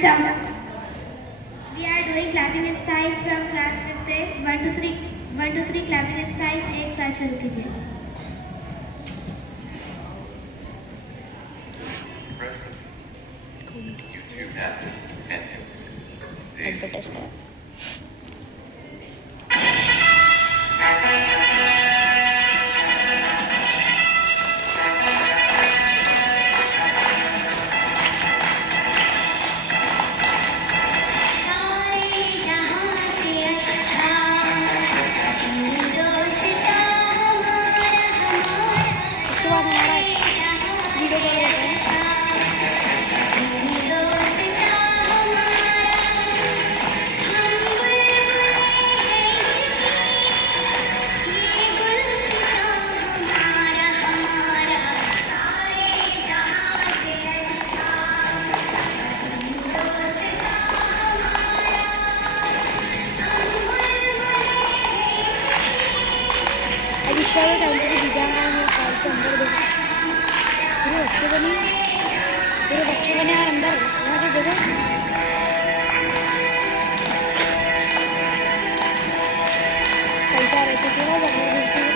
Shamla. We are doing clapping exercise from class 5th A. 1 to 3. 1 to 3 clapping exercise एक साथ शुरू कीजिए. YouTube app and advertisement. Time पर दिखा मेरे ख्याल से अंदर देखो पूरे बच्चे बने यार अंदर यहाँ से देखो कैसा रहते कि वो बच्चे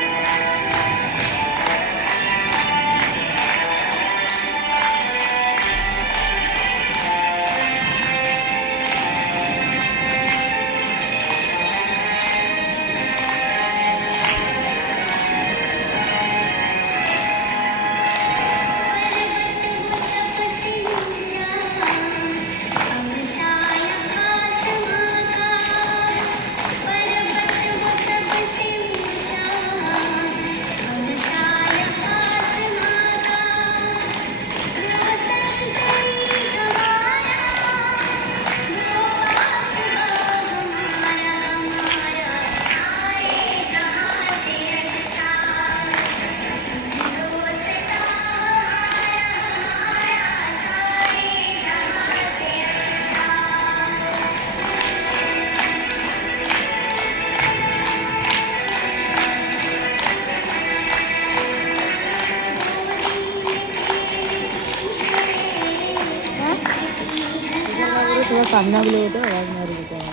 थोड़ा सामने भी लोग आवाज मारी देते हैं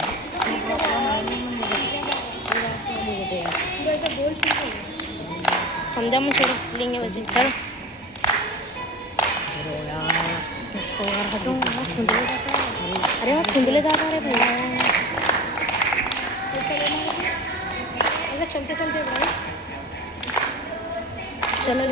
समझा मैं छोड़ लेंगे वैसे चलो अरे मैं खुंदले जाता है भैया ऐसा चलते चलते भाई चलो